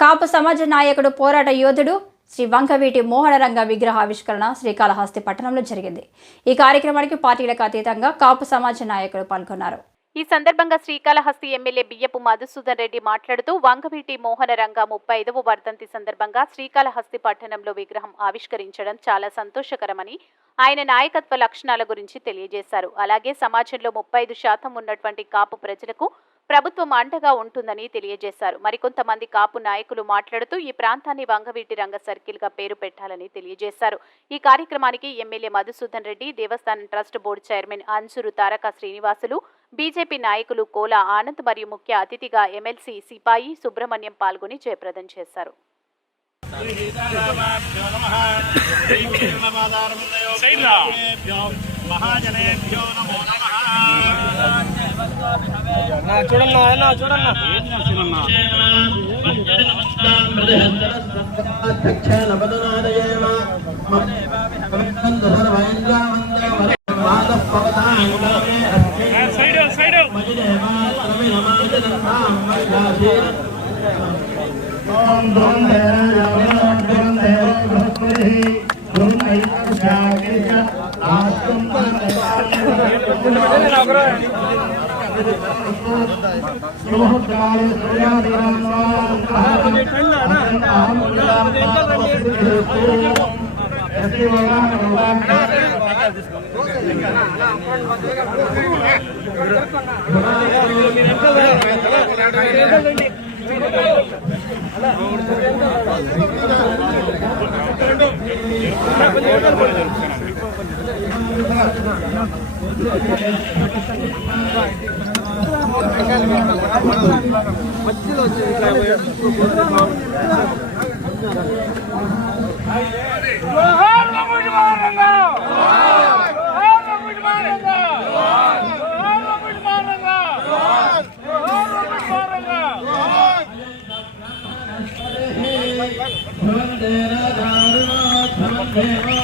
కాపు సమాజ నాయకుడు పోరాట యోధుడు శ్రీ వంకవీటి మోహనరంగ విగ్రహ ఆవిష్కరణ శ్రీకాళహస్తి పట్టణంలో జరిగింది. ఈ కార్యక్రమానికి పార్టీలకు అతీతంగా కాపు సమాజ నాయకులు పాల్గొన్నారు. ఈ సందర్భంగా శ్రీకాళహస్తి ఎమ్మెల్యే బియ్యపు మధుసూదన్ రెడ్డి మాట్లాడుతూ వంకవీటి మోహనరంగ 35వ వర్ధంతి సందర్భంగా శ్రీకాళహస్తి పట్టణంలో విగ్రహం ఆవిష్కరించడం చాలా సంతోషకరమని ఆయన నాయకత్వ లక్షణాల గురించి తెలియజేశారు. అలాగే సమాజంలో 35% ఉన్నటువంటి కాపు ప్రజలకు ప్రభుత్వం అండగా ఉంటుందని తెలియజేశారు. మరికొంతమంది కాపు నాయకులు మాట్లాడుతూ ఈ ప్రాంతాన్ని వంగవీటి రంగ సర్కిల్ గా పేరు పెట్టాలని తెలియజేశారు. ఈ కార్యక్రమానికి ఎమ్మెల్యే మధుసూదన్ రెడ్డి, దేవస్థానం ట్రస్ట్ బోర్డు చైర్మన్ అంజూరు తారక శ్రీనివాసులు, బీజేపీ నాయకులు కోల ఆనంద్ మరియు ముఖ్య అతిథిగా ఎమ్మెల్సీ సిపాయి సుబ్రహ్మణ్యం పాల్గొని జయప్రదం చేశారు. Hey!